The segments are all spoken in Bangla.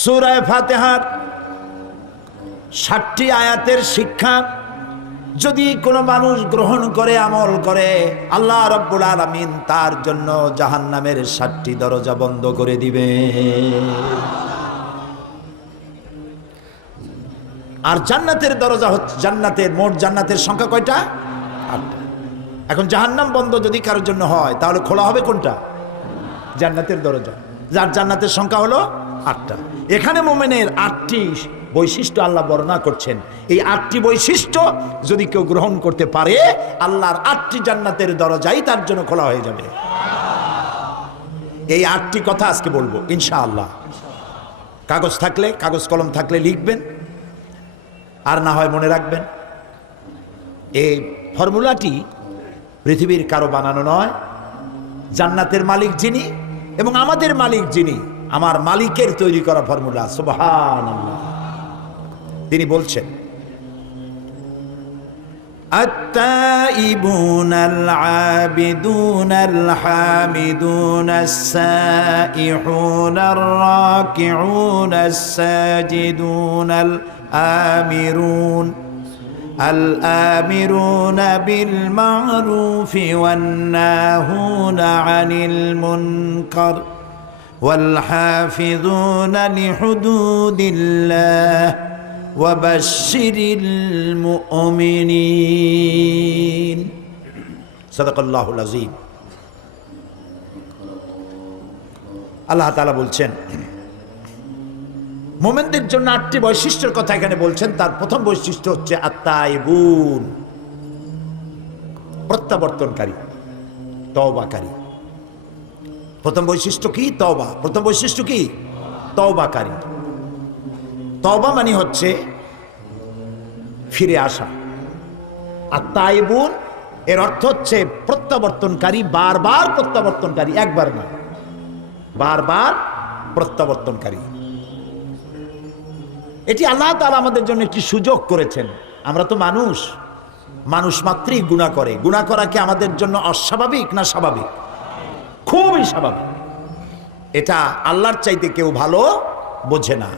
সূরা ফাতিহার 60টি আয়াতের শিক্ষা যদি কোনো মানুষ গ্রহণ করে, আমল করে, আল্লাহ রাব্বুল আলামিন তার জন্য জাহান্নামের 7টি দরজা বন্ধ করে দিবে। আর জান্নাতের দরজা হচ্ছে, মোট জান্নাতের সংখ্যা কয়টা? 8টা। এখন জাহান্নাম বন্ধ যদি কারোর জন্য হয়, তাহলে খোলা হবে কোনটা? জান্নাতের দরজা, যার জান্নাতের সংখ্যা হলো 8টা। এখানে মুমিনের 8টি বৈশিষ্ট্য আল্লাহ বর্ণনা করছেন। এই 8টি বৈশিষ্ট্য যদি কেউ গ্রহণ করতে পারে, আল্লাহর 8টি জান্নাতের দরজাই তার জন্য খোলা হয়ে যাবে। এই 8টি কথা আজকে বলবো ইনশাআল্লাহ। কাগজ থাকলে, কাগজ কলম থাকলে লিখবেন, আর না হয় মনে রাখবেন। এই ফর্মুলাটি পৃথিবীর কারো বানানো নয়। জান্নাতের মালিক যিনি এবং আমাদের মালিক যিনি, আমার মালিকের তৈরি করা ফর্মুলা। সুবহানাল্লাহ। তিনি বলছেন, আত-তাইবুনাল আবিদুনাল হামিদুনাস সাইহুনার রাকিউনাস সাজিদুনাল আমিরুন الآمرون بالمعروف والناهون عن المنكر والحافظون لحدود الله وبشر المؤمنين صدق الله العظيم। আল্লাহ তাআলা বলছেন, মুমিনদের জন্য 8টি বৈশিষ্ট্যের কথা এখানে বলছেন। তার প্রথম বৈশিষ্ট্য হচ্ছে আত-তাইবুন, প্রত্যাবর্তনকারী, তওবাকারী। প্রথম বৈশিষ্ট্য কি? তওবা। প্রথম বৈশিষ্ট্য কি? তওবাকারী। তওবা মানে হচ্ছে ফিরে আসা। আত-তাইবুন এর অর্থ হচ্ছে প্রত্যাবর্তনকারী, বারবার প্রত্যাবর্তনকারী, একবার না, বারবার প্রত্যাবর্তনকারী। এটি আল্লাহ তাআলা আমাদের জন্য একটি সুযোগ করেছেন। আমরা তো মানুষ মাত্রই গুনাহ করে। গুনাহ করা কি আমাদের জন্য অস্বাভাবিক না স্বাভাবিক? খুবই স্বাভাবিক। এটা আল্লাহর চাইতে কেউ ভালো বোঝে না।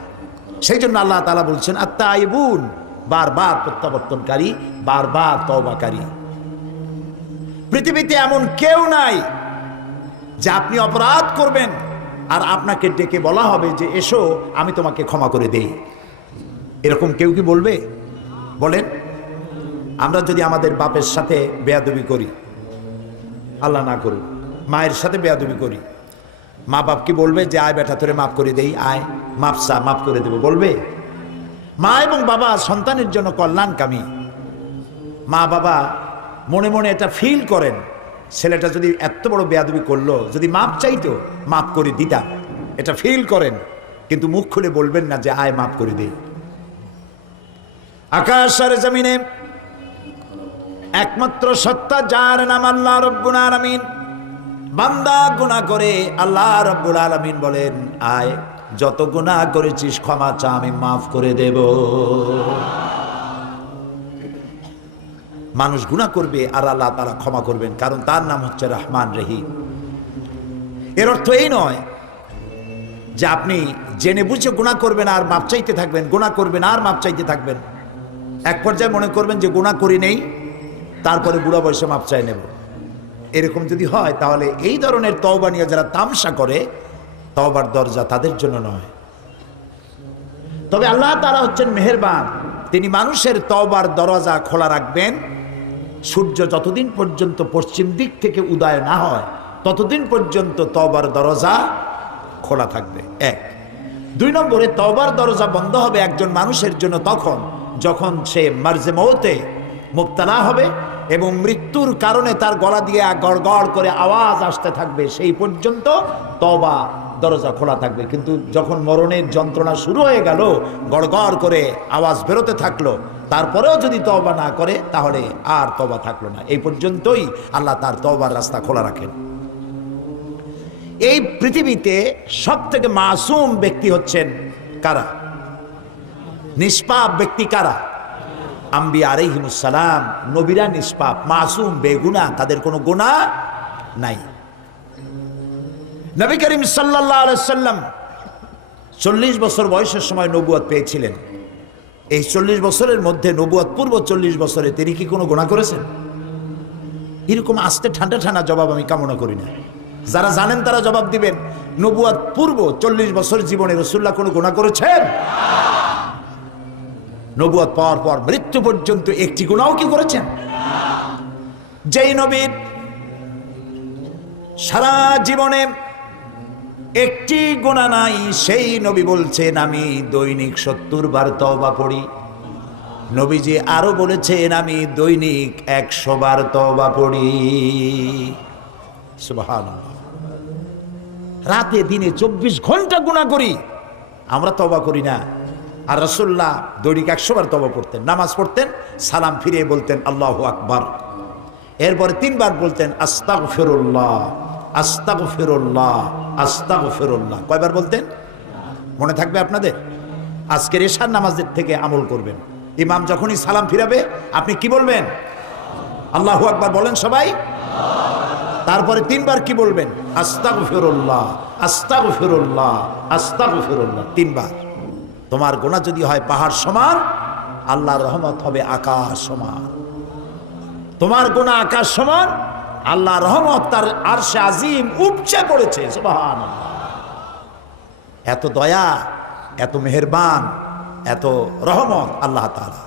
সেই জন্য আল্লাহ তাআলা বলছেন আত-তাইবুন, বারবার প্রত্যাবর্তনকারী, বারবার তওবাকারী। পৃথিবীতে এমন কেউ নাই যে আপনি অপরাধ করবেন আর আপনাকে ডেকে বলা হবে যে এসো আমি তোমাকে ক্ষমা করে দেই। এরকম কেউ কি বলবে? বলেন। আমরা যদি আমাদের বাপের সাথে বেয়াদবি করি, আল্লাহ না করুক, মায়ের সাথে বেয়াদবি করি, মা বাপ কি বলবে যে আয় বেটা তোরে মাফ করে দেই, আয় মাপসা, মাফ করে দেবো? বলবে? মা এবং বাবা সন্তানের জন্য কল্যাণকামী। মা বাবা মনে মনে এটা ফিল করেন, ছেলেটা যদি এত বড় বেয়াদবি করলো, যদি মাপ চাইতো মাফ করে দিতাম, এটা ফিল করেন, কিন্তু মুখ খুলে বলবেন না যে আয় মাফ করে দেই। আকাশ আর জমিনে একমাত্র সত্তা যার নাম আল্লাহ রাব্বুল আলামিন। বান্দা গুনাহ করে, আল্লাহ রাব্বুল আলামিন বলেন আয় যত গুনাহ করেছিস ক্ষমা চা, আমি মাফ করে দেব। মানুষ গুনাহ করবে আর আল্লাহ তাআলা ক্ষমা করবেন, কারণ তার নাম হচ্ছে রহমান রহিম। এর অর্থ এই নয় যে আপনি জেনে বুঝে গুনাহ করবেন আর মাপ চাইতে থাকবেন, গুনাহ করবেন আর মাপ চাইতে থাকবেন। এক পর্যায়ে মনে করবেন যে গুনাহ করি নেই, তারপরে বুড়া বয়সে মাপ চাই নেব। এরকম যদি হয় তাহলে এই ধরনের তওবা নিয়ে যারা তামসা করে, তওবার দরজা তাদের জন্য নয়। তবে আল্লাহ তাআলা হচ্ছেন মেহেরবান, তিনি মানুষের তওবার দরজা খোলা রাখবেন। সূর্য যতদিন পর্যন্ত পশ্চিম দিক থেকে উদয় না হয় ততদিন পর্যন্ত তওবার দরজা খোলা থাকবে। 1। 2 নম্বরে তওবার দরজা বন্ধ হবে একজন মানুষের জন্য তখন যখন সে মার্জে মওতে মুবতালা হবে এবং মৃত্যুর কারণে তার গলা দিয়ে গড়গড় করে আওয়াজ আসতে থাকবে, সেই পর্যন্ত তওবা দরজা খোলা থাকবে। কিন্তু যখন মরণের যন্ত্রণা শুরু হয়ে গেল, গড়গড় করে আওয়াজ বেরোতে থাকলো, তারপরেও যদি তওবা না করে তাহলে আর তওবা থাকলো না। এই পর্যন্তই আল্লাহ তার তওবার রাস্তা খোলা রাখেন। এই পৃথিবীতে সব থেকে মাসুম ব্যক্তি হচ্ছেন কারা? নিষ্পাপ ব্যক্তি কারা? আম্বিয়া আলাইহিমুস সালাম। নবীরা নিষ্পাপ, মাসুম, বেগুনাহ, তাদের কোনো গুনাহ নাই। নবী করিম সাল্লাল্লাহু আলাইহি সাল্লাম 40 বছর বয়সের সময় নবুয়ত পেয়েছিলেন। এই 40 বছরের মধ্যে নবুয়ত পূর্ব 40 বছরে তিনি কি কোনো গুনাহ করেছেন? এরকম আস্তে ঠান্ডা ঠান্ডা জবাব আমি কামনা করি না। যারা জানেন তারা জবাব দিবেন। নবুয়ত পূর্ব 40 বছর জীবনে রাসূলুল্লাহ কোনো গুনাহ করেছেন? নবুয়ত পাওয়ার পর মৃত্যু পর্যন্ত একটি গুনাহও কি করেছেন? যেই নবীর সারা জীবনে একটি গুনাহ নাই, সেই নবী বলছেন আমি দৈনিক 70 বার তওবা পড়ি। নবীজি আরো বলেছেন আমি দৈনিক 100 বার তওবা পড়ি। সুবহানাল্লাহ। রাতে দিনে 24 ঘন্টা গুনাহ করি, আমরা তওবা করি না। আর রাসূলুল্লাহ দৈনিক 100 বার তওবা পড়তেন। নামাজ পড়তেন, সালাম ফিরিয়ে বলতেন আল্লাহু আকবার, এরপরে 3 বার বলতেন আস্তাগফিরুল্লাহ আস্তাগফিরুল্লাহ আস্তাগফিরুল্লাহ। কয়বার বলতেন মনে থাকবে আপনাদের? আজকের এশার নামাজের থেকে আমল করবেন। ইমাম যখনই সালাম ফিরাবে আপনি কি বলবেন? আল্লাহু আকবার বলেন সবাই। তারপরে 3 বার কি বলবেন? আস্তাগফিরুল্লাহ আস্তাগফিরুল্লাহ আস্তাগফিরুল্লাহ 3 বার। তোমার গুনাহ যদি হয় পাহাড় সমান, আল্লাহর রহমত হবে আকাশ সমান। তোমার গুনাহ আকাশ সমান, আল্লাহর রহমত তার আরশে আজিম উপচে পড়েছে। সুবহানাল্লাহ। এত দয়া, এত মেহেরবান, এত রহমত আল্লাহ তাআলা।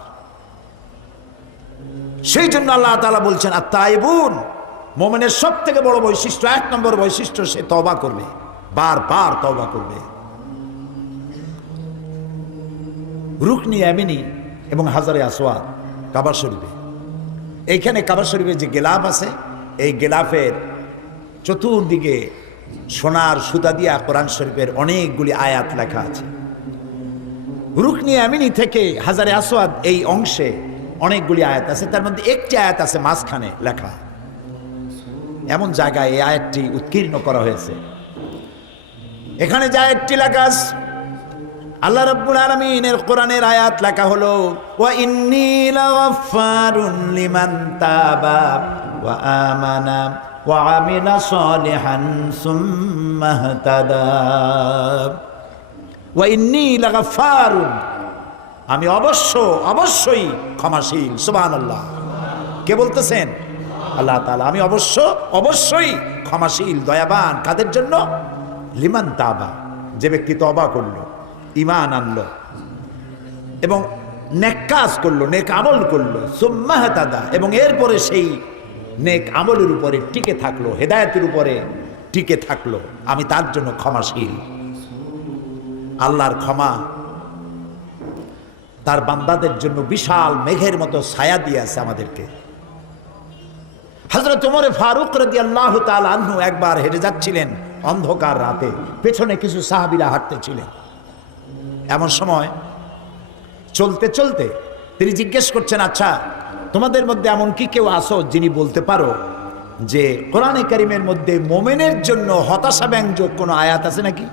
সেই জন্য আল্লাহ তাআলা বলছেন আত-তাইবুন, মুমিনের সবথেকে বড় বৈশিষ্ট্য, 1 নম্বর বৈশিষ্ট্য, সে তওবা করবে, বারবার তওবা করবে। রুকনি ইয়ামিনি এবং হাজারে আসওয়াদ কাবা শরীফে, এইখানে কাবা শরীফে যে গেলাফ আছে, এই গেলাফের চতুর্দিকে সোনার সুতা দিয়া কোরআন শরীফের অনেকগুলি আয়াত লেখা আছে। রুকনি ইয়ামিনি থেকে হাজারে আসওয়াদ এই অংশে অনেকগুলি আয়াত আছে, তার মধ্যে একটি আয়াত আছে মাঝখানে লেখা। এমন জায়গায় এই আয়াতটি উৎকীর্ণ করা হয়েছে। এখানে যে আয়াতটি লেখা আছে, আল্লাহ রাব্বুল আলামিনের কোরআনের আয়াত লেখা হলো ওয়া ইন্নী লাগাফফারুন লিমান তাবা ওয়া আমানা ওয়া আমিলা সলিহান সুম্মা ইহতাদা। ওয়া ইন্নী লাগাফফারুন, আমি অবশ্যই ক্ষমাশীল। সুবহানাল্লাহ। কে বলতেছেন? আল্লাহ তাআলা। আমি অবশ্যই ক্ষমাশীল, দয়াবান। কাদের জন্য? লিমান তাবা, যে ব্যক্তি তওবা করলো, ঈমান আনলো এবং নেক কাজ করলো, নেক আমল করলো, সুম্মা ইহতাদা, এবং এরপরে সেই নেক আমলের উপরে টিকে থাকলো, হেদায়েতের উপরে টিকে থাকলো, আমি তার জন্য ক্ষমাশীল। আল্লাহর ক্ষমা তার বান্দাদের জন্য বিশাল মেঘের মতো ছায়া দিয়ে আছে আমাদেরকে। হযরত ওমর ফারুক রাদিয়াল্লাহু তাআলা আনহু একবার হেঁটে যাচ্ছিলেন অন্ধকার রাতে, পেছনে কিছু সাহাবীরা হাঁটতেছিলেন। এমন সময় চলতে চলতে তিনি জিজ্ঞেস করছেন, আচ্ছা তোমাদের মধ্যে এমন কি কেউ আছো যিনি বলতে পারো যে কোরআনে কারীমের মধ্যে মুমিনের জন্য হতাশা ব্যঞ্জক কোনো আয়াত আছে নাকি?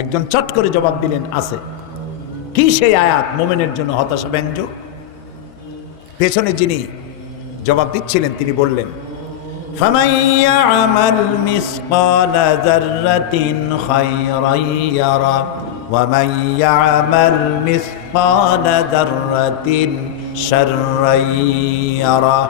একজন চট করে জবাব দিলেন, আছে। কি সেই আয়াত মুমিনের জন্য হতাশা ব্যঞ্জক? পেছনে যিনি জবাব দিচ্ছিলেন তিনি বললেন, ফামান ইয়ামাল মিসকালা যাররাতিন খায়রান ইয়ারা ওয়া মান ইয়ামাল মিসকালা যাররাতিন শাররান ইয়ারা।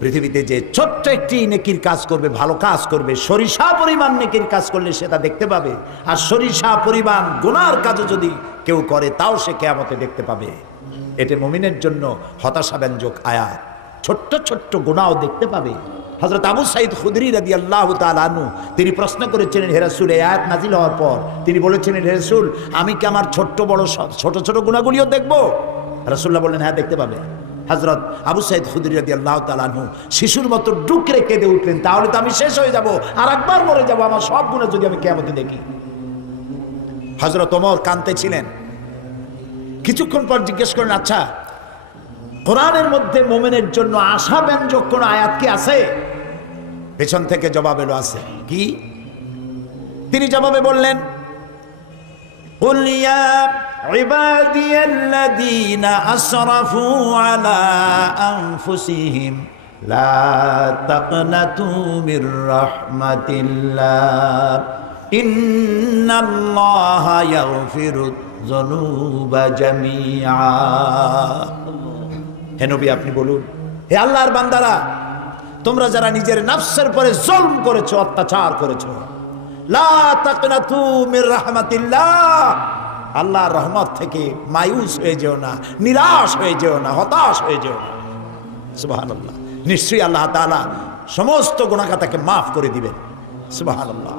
পৃথিবীতে যে ছোট্ট একটি নেকির কাজ করবে, ভালো কাজ করবে, সরিষা পরিমাণ নেকির কাজ করলে সেটা দেখতে পাবে, আর সরিষা পরিমাণ গুনার কাজও যদি কেউ করে তাও সে কিয়ামতে দেখতে পাবে। এটা মুমিনের জন্য হতাশাব্যঞ্জক আয়াত। ছোট্ট ছোট্ট গুনাহও দেখতে পাবে। হযরত আবু সাঈদ খুদরি রাদিয়াল্লাহু তাআলা আনহু তিনি প্রশ্ন করেছিলেন, হে রাসূল, এই আয়াত নাজিল হওয়ার পর তিনি বলেছিলেন, হে রাসূল, আমি কি আমার ছোট বড় ছোট ছোট গুনাহগুলিও দেখব? রাসূলুল্লাহ বললেন, হ্যাঁ দেখতে পাবে। হযরত আবু সাঈদ খুদরি রাদিয়াল্লাহু তাআলা আনহু শিশুর মতো ডুকরে কেঁদে উঠলেন, তাহলে তো আমি শেষ হয়ে যাব, আর একবার মরে যাব, আমার সব গুনাহ যদি আমি কিয়ামতে দেখি। হযরত ওমর কাঁদতেছিলেন। কিছুক্ষণ পর জিজ্ঞেস করেন, আচ্ছা কোরআনের মধ্যে মুমিনের জন্য আশাব্যঞ্জক কোন আয়াত কি আছে? পেছন থেকে জবাব এলো, আছে। কি? তিনি জবাবে বললেন, কুল ইয়া ইবাদিয়াল্লাযীনা আসরাফু আলা আনফুসিহিম লা তাকনাতু মির রাহমাতিল্লাহ ইন্নাল্লাহা ইয়াগফিরুয যুনুবা জামিআ। হে নবী, আপনি বলুন, হে আল্লাহর বান্দারা, তোমরা যারা নিজের নফসের পরে জুলম করেছো, অত্যাচার করেছো, লা তাকনাতু মির রাহমাতিল্লাহ, আল্লাহর রহমত থেকে মায়ুস হয়ে যেও না, নিরাশ হয়ে যেও না, হতাশ হয়ে যেও না। সুবহানাল্লাহ। নিশ্চয়ই আল্লাহ তাআলা সমস্ত গুনাহ খাতাকে মাফ করে দিবেন। সুবহানাল্লাহ।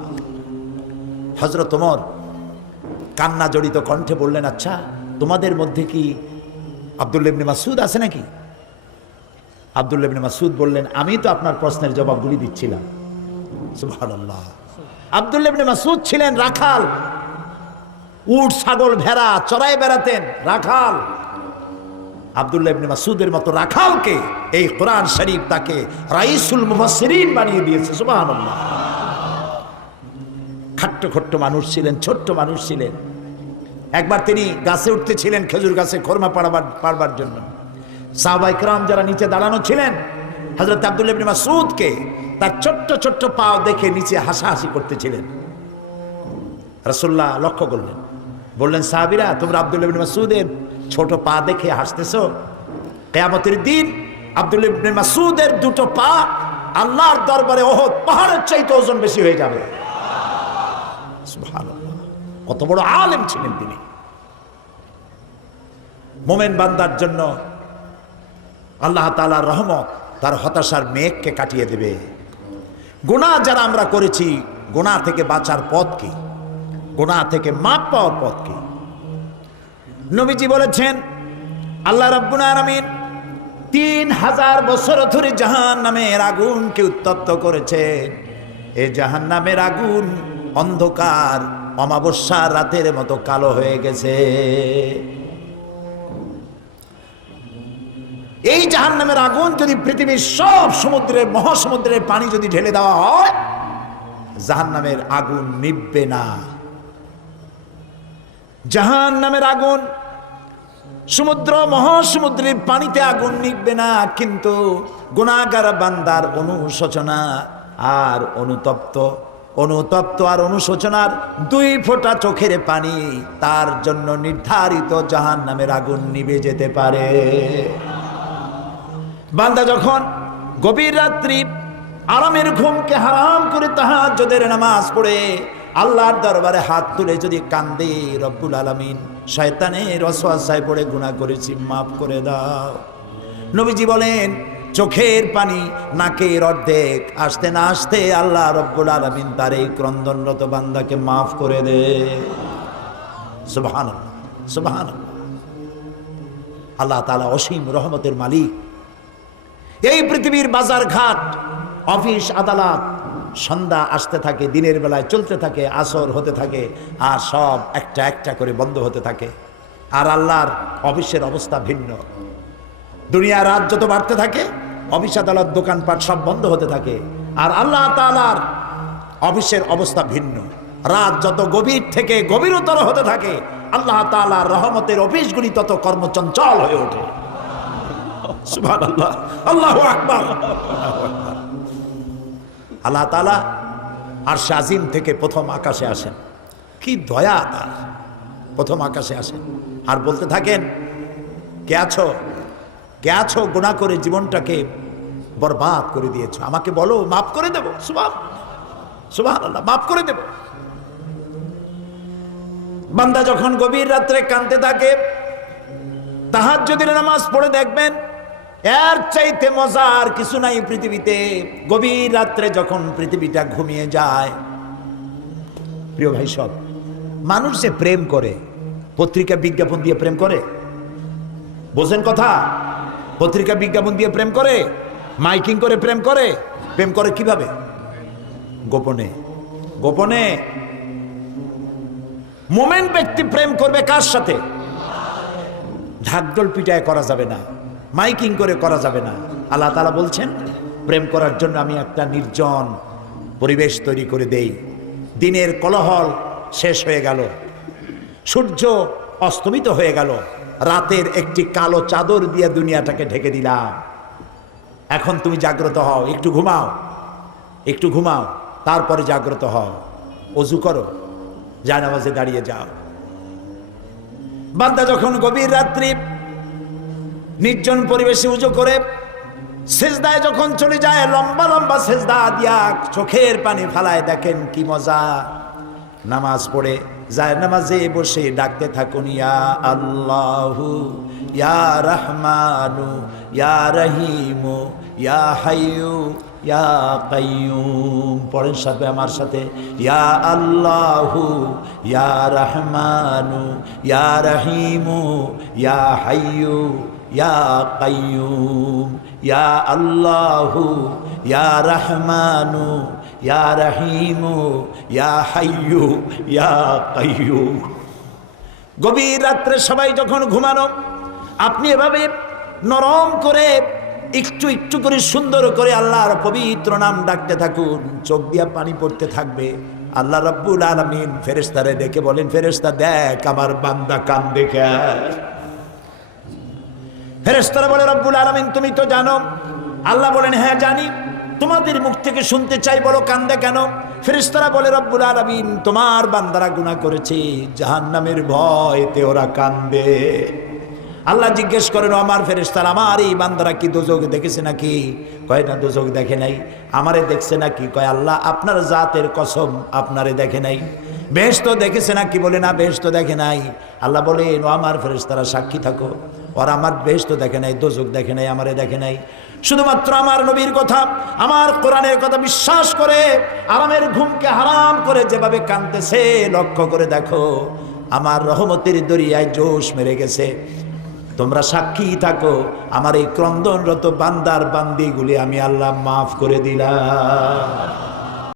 হযরত ওমর কান্না জড়িত কণ্ঠে বললেন, আচ্ছা তোমাদের মধ্যে কি আব্দুল্লাহ ইবনে মাসউদ আছে নাকি? আব্দুল্লাহ ইবনে মাসউদ বললেন, আমি তো আপনার প্রশ্নের জবাবগুলি দিচ্ছিলাম। সুবহানাল্লাহ। আব্দুল্লাহ ইবনে মাসউদ ছিলেন রাখাল, উট ছাগল ভেড়া চড়াই বেড়াতেন, রাখাল। আব্দুল্লাহ ইবনে মাসউদের মতো রাখালকে এই কোরআন শরীফ তাকে রাইসুল মুফাসসিরিন বানিয়ে দিয়েছে। সুবহানাল্লাহ। খাট্ট খট্ট মানুষ ছিলেন, ছোট্ট মানুষ ছিলেন। একবার তিনি গাছে উঠতেছিলেন খেজুর গাছে খোরমা পাড়বার জন্য। সাহাবায়ে কেরাম যারা নিচে দাঁড়ানো ছিলেন, হযরত আব্দুল্লাহ ইবনে মাসউদকে তার ছোট্ট ছোট্ট পাও দেখে নিচে হাসাহাসি করতেছিলেন। রাসূলুল্লাহ লক্ষ্য করলেন, বললেন, সাহাবীরা, তোমরা আব্দুল্লাহ ইবনে মাসউদের ছোট পা দেখে হাসতেছো? কিয়ামতের দিন আব্দুল্লাহ ইবনে মাসউদের দুটো পা আল্লাহর দরবারে উহুদ পাহাড়ের চাইতে ওজন বেশি হয়ে যাবে। সুবহানাল্লাহ। কত বড় আলেম ছিলেন তিনি। মোমেন বান্দার জন্য আল্লাহ তাআলার রহমত তার হতাশার মেঘকে কাটিয়ে দেবে। গুনাহ যারা আমরা করেছি, গুনাহ থেকে বাঁচার পথ কি? গুনাহ থেকে মাপ পাওয়ার পথ কি? নবীজি বলেছেন, আল্লাহ রাব্বুল আলামিন 3000 বছর ধরে জাহান্নামের আগুনকে উত্তপ্ত করেছেন। এই জাহান্নামের আগুন অন্ধকার অমাবস্যার রাতের মতো কালো হয়ে গেছে। এই জাহান্নামের আগুন যদি পৃথিবীর সব সমুদ্রের মহাসমুদ্রের পানি যদি ঢেলে দেওয়া হয়, জাহান্নামের আগুন নিভবে না। জাহান্নামের আগুন সমুদ্র মহাসমুদ্রের পানিতে আগুন নিভবে না, কিন্তু গুনাহগার বান্দার অনুশোচনা আর অনুতপ্ত আর অনুশোচনার 2 ফোঁটা চোখের পানি তার জন্য নির্ধারিত জাহান্নামের আগুন নিভে যেতে পারে। বান্দা যখন গভীর রাত্রি আরামের ঘুমকে হারাম করে তাহাজ্জুদের নামাজ পড়ে আল্লাহর দরবারে হাত তুলে যদি কান্দে, রব্বুল আলামিন শয়তানের ওয়াসওয়াসায় পড়ে গুনাহ করেছি, মাফ করে দাও। নবীজি বলেন, চোখের পানি নাকের অর্ধেক আসতে না আসতে আল্লাহ রব্বুল আলামিন তার এই ক্রন্দনরত বান্দাকে মাফ করে দে। সুবহানাল্লাহ, সুবহানাল্লাহ। আল্লাহ তাআলা অসীম রহমতের মালিক। এই পৃথিবীর বাজার ঘাট, অফিস আদালত সন্ধ্যা আসতে থাকে, দিনের বেলায় চলতে থাকে, আসর হতে থাকে, আর সব একটা একটা করে বন্ধ হতে থাকে। আর আল্লাহর অফিসের অবস্থা ভিন্ন। দুনিয়া রাত যত বাড়তে থাকে, অফিস আদালত দোকানপাট সব বন্ধ হতে থাকে। আর আল্লাহ তাআলার অফিসের অবস্থা ভিন্ন। রাত যত গভীর থেকে গভীরতর হতে থাকে, আল্লাহ তাআলার রহমতের অফিসগুলি তত কর্মচঞ্চল হয়ে ওঠে। সুবহানাল্লাহ, আল্লাহু আকবার। আল্লাহ তাআলা আরশ আজিম থেকে প্রথম আকাশে আসেন। কি দয়া তার! প্রথম আকাশে আসেন আর বলতে থাকেন, কে আছো, কে আছো গুনাহ করে জীবনটাকে বরবাদ করে দিয়েছো, আমাকে বলো, মাফ করে দেব। সুবহানাল্লাহ, মাফ করে দেব। বান্দা যখন গভীর রাত্রে কাঁদতে থাকে, তাহাজ্জুদের নামাজ পড়ে দেখবেন, এর চাইতে মজার কিছু নাই পৃথিবীতে। গভীর রাত্রে যখন পৃথিবীটা ঘুমিয়ে যায়, প্রিয় ভাই, সব মানুষ যে প্রেম করে, পত্রিকা বিজ্ঞাপন দিয়ে প্রেম করে, বোঝেন কথা? পত্রিকা বিজ্ঞাপন দিয়ে প্রেম করে, মাইকিং করে প্রেম করে। প্রেম করে কিভাবে? গোপনে, গোপনে। মোমেন ব্যক্তি প্রেম করবে কার সাথে? ঢাকঢোল পিটায় করা যাবে না, মাইকিং করে করা যাবে না। আল্লাহ তাআলা বলছেন, প্রেম করার জন্য আমি একটা নির্জন পরিবেশ তৈরি করে দেই। দিনের কোলাহল শেষ হয়ে গেল, সূর্য অস্তমিত হয়ে গেল, রাতের একটি কালো চাদর দিয়ে দুনিয়াটাকে ঢেকে দিলাম। এখন তুমি জাগ্রত হও, একটু ঘুমাও, একটু ঘুমাও, তারপরে জাগ্রত হও। অজু করো, জানামাজে দাঁড়িয়ে যাও। বান্দা যখন গভীর রাত্রি নির্জন পরিবেশে উজু করে সেজদায় যখন চলে যায়, লম্বা লম্বা সেজদা দিয়া চোখের পানি ফালায়, দেখেন কি মজা। নামাজ পড়ে যায় নামাজে বসে ডাকতে থাকুন, ইয়া আল্লাহু ইয়া রহমানু ইয়া রহিমু ইয়া হাইয়ু ইয়া কাইয়ুম। পড়েন সাথে আমার সাথে, ইয়া আল্লাহু ইয়া রহমানু ইয়া রহিমু ইয়া হাইয়ু ইয়া কাইয়ুম, ইয়া আল্লাহু ইয়া রহমানু ইয়া রহিমু ইয়া হাইয়ু ইয়া কাইয়ুম। গভীর রাত্রে সবাই যখন ঘুমানো, আপনি এভাবে নরম করে একটু একটু করে সুন্দর করে আল্লাহর পবিত্র নাম ডাকতে থাকুন, চোখ দিয়া পানি পড়তে থাকবে। আল্লাহ রাব্বুল আলামিন ফেরেশতারে ডেকে বলেন, ফেরেশতা দেখ আমার বান্দা কান্দে কেন? ফেরেশতারা বলে, রব্বুল আলামিন তুমি তো জানো। আল্লাহ বলেন, হ্যাঁ জানি, তোমাদের মুখ থেকে শুনতে চাই, বলো কান্দে কেন? ফেরেশতারা বলে, রব্বুল আলামিন তোমার বান্দারা গুনাহ করেছে, জাহান্নামের ভয়তে ওরা কান্দে। আল্লাহ জিজ্ঞেস করেন, আমার ফেরেশতারা আমার এই বান্দারা কি দোজখ দেখেছে নাকি? কয় না, দোজখ দেখে নাই। আমারে দেখছে নাকি? কয় আল্লাহ আপনার জাতের কসম আপনারে দেখে নাই। বেহেশত দেখেছে নাকি? বলে না, বেহেশত দেখে নাই। আল্লাহ বলেন, আমার ফেরেশতারা সাক্ষী থাকো, ওরা আমার বেহেশত দেখে নাই, দোজখ দেখে নাই, আমারে দেখে নাই। শুধুমাত্র আমার নবীর কথা, আমার কোরআনের কথা বিশ্বাস করে আরামের ঘুমকে হারাম করে যেভাবে কাঁদতেছে লক্ষ্য করে দেখো, আমার রহমতের দরিয়ায় জোশ মেরে গেছে। তোমরা সাক্ষী থাকো, আমার এই ক্রন্দনরত বান্দার বান্দিগুলি আমি আল্লাহ মাফ করে দিলাম।